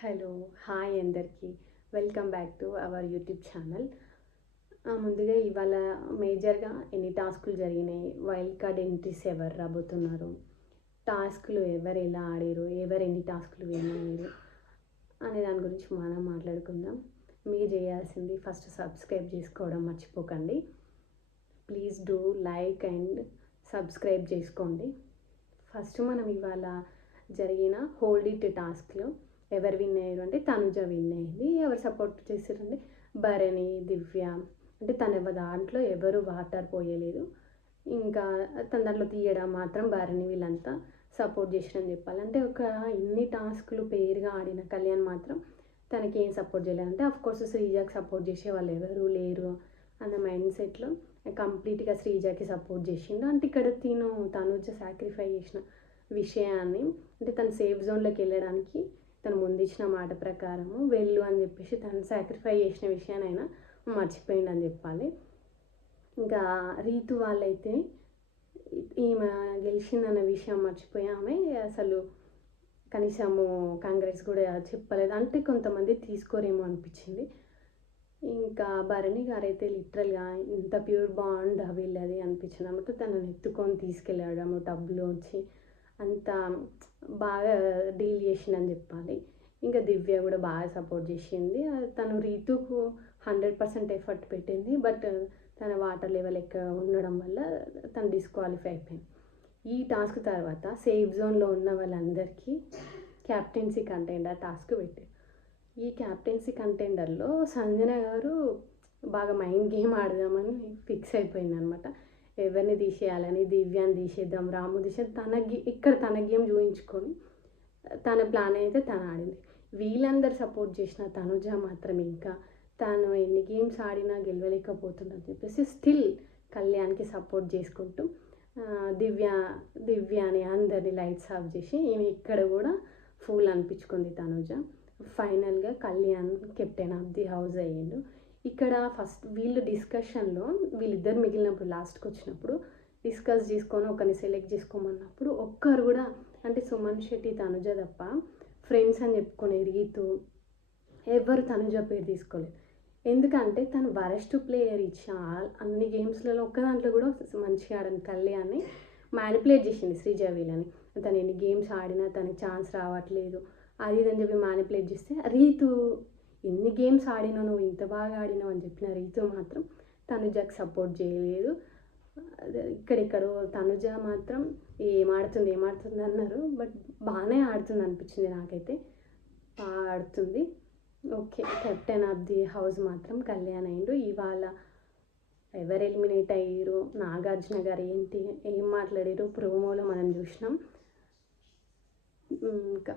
Hello hi అందరికీ. Welcome back to our YouTube channel. ముందుగా ఇవాళ మేజర్గా ఎన్ని టాస్కులు జరిగినాయి? వైల్డ్ కార్డ్ ఎంట్రీస్ ఎవరు రాబోతున్నారు? టాస్కులు ఎవరు ఎలా ఆడారు? ఎవరు ఎన్ని టాస్కులు విన్నారు అనే దాని గురించి మనం మాట్లాడుకుందాం. మీరు చేయాల్సింది ఫస్ట్ సబ్స్క్రైబ్ చేసుకోవడం మర్చిపోకండి. Please do like and subscribe చేసుకోండి. ఫస్ట్ మనం ఇవాళ జరిగిన హోల్డ్ ఇట్ టాస్క్లో ఎవరు విన్ అయ్యారు అంటే తనుజ విన్ అయింది ఎవరు సపోర్ట్ చేశారంటే భరణి దివ్య. అంటే తన దాంట్లో ఎవరు వాటర్ పోయలేదు. ఇంకా తన దాంట్లో తీయడం మాత్రం భరణి వీళ్ళంతా సపోర్ట్ చేసిరని చెప్పాలి. అంటే ఒక ఇన్ని టాస్క్లు పేరుగా ఆడిన కళ్యాణ్ మాత్రం తనకి ఏం సపోర్ట్ చేయలేదు. అంటే అఫ్ కోర్స్ శ్రీజాకి సపోర్ట్ చేసే వాళ్ళు ఎవరు లేరు అన్న మైండ్ సెట్లో కంప్లీట్గా శ్రీజాకి సపోర్ట్ చేసిండు. అంటే ఇక్కడ తిను తనుజ సాక్రిఫై చేసిన విషయాన్ని అంటే తను సేఫ్ జోన్లోకి వెళ్ళడానికి తను ముందు ఇచ్చిన మాట ప్రకారము వెళ్ళు అని చెప్పేసి తను సాక్రిఫై చేసిన విషయాన్ని అయినా మర్చిపోయిండు అని చెప్పాలి. ఇంకా రీతు వాళ్ళైతే ఈమె గెలిచిందన్న విషయం మర్చిపోయి ఆమె అసలు కనీసము కాంగ్రెస్ కూడా చెప్పలేదు. అంటే కొంతమంది తీసుకోరేమో అనిపించింది. ఇంకా భరణి గారు అయితే లిటరల్గా ఇంత ప్యూర్ బాండ్ వీళ్ళది అనిపించింది. అన్నమాట తనని ఎత్తుకొని తీసుకెళ్ళడము వచ్చి అంత బాగా డీల్ చేసిందని చెప్పాలి. ఇంకా దివ్య కూడా బాగా సపోర్ట్ చేసింది. తను రీతుకు హండ్రెడ్ పర్సెంట్ ఎఫర్ట్ పెట్టింది. బట్ తన వాటర్ లెవెల్ ఎక్కువ ఉండడం వల్ల తను డిస్క్వాలిఫై అయిపోయింది. ఈ టాస్క్ తర్వాత సేఫ్ జోన్లో ఉన్న వాళ్ళందరికీ క్యాప్టెన్సీ కంటెండర్ టాస్క్ పెట్టారు. ఈ క్యాప్టెన్సీ కంటెండర్లో సంజన గారు బాగా మైండ్ గేమ్ ఆడదామని ఫిక్స్ అయిపోయింది అనమాట ఎవరిని తీసేయాలని దివ్యాన్ని తీసేద్దాం రాము తీసేది తన ఇక్కడ తన గేమ్ చూపించుకొని తన ప్లాన్ అయితే తను ఆడింది. వీళ్ళందరూ సపోర్ట్ చేసిన తనుజ మాత్రం ఇంకా తను ఎన్ని గేమ్స్ ఆడినా గెలవలేకపోతుందని చెప్పేసి స్టిల్ కళ్యాణ్కి సపోర్ట్ చేసుకుంటూ ఆ, దివ్య దివ్యాని అందరినీ లైట్స్ ఆఫ్ చేసి ఈమె ఇక్కడ కూడా ఫూల్ అనిపించుకుంది తనుజ. ఫైనల్గా Kalyan captain of the house అయ్యిండు. ఇక్కడ ఫస్ట్ వీళ్ళు డిస్కషన్లో వీళ్ళిద్దరు మిగిలినప్పుడు లాస్ట్కి వచ్చినప్పుడు డిస్కస్ చేసుకొని ఒకరిని సెలెక్ట్ చేసుకోమన్నప్పుడు ఒక్కరు కూడా అంటే సుమన్ శెట్టి తనుజ తప్ప ఫ్రెండ్స్ అని చెప్పుకునే రీతు ఎవరు తనుజ పేరు తీసుకోలేదు. ఎందుకంటే తను వరెస్ట్ ప్లేయర్ ఇచ్చా అన్ని గేమ్స్లలో ఒక్క దాంట్లో కూడా మంచిగా ఆడని కళ్యాణ్ని మ్యానిపులేట్ చేసింది శ్రీజ వీళ్ళని. తను ఎన్ని గేమ్స్ ఆడినా తనకి ఛాన్స్ రావట్లేదు. అది ఇది అని చెప్పి మ్యానిపులేట్ చేస్తే రీతు ఎన్ని గేమ్స్ ఆడినా నువ్వు ఇంత బాగా ఆడినావు అని చెప్పిన రీతు మాత్రం తనుజకి సపోర్ట్ చేయలేదు. అదే ఇక్కడిక్కడ తనుజ మాత్రం ఏం ఆడుతుంది ఏం ఆడుతుంది అన్నారు. బట్ బాగానే ఆడుతుంది అనిపించింది నాకైతే. బాగా ఆడుతుంది. Okay captain of the house మాత్రం కళ్యాణ్ అయిండు. ఇవాళ ఎవరు ఎలిమినేట్ అయ్యారు? నాగార్జున గారు ఏంటి? ఏం మాట్లాడారు? ప్రోమోలో మనం చూసినాం. ఇంకా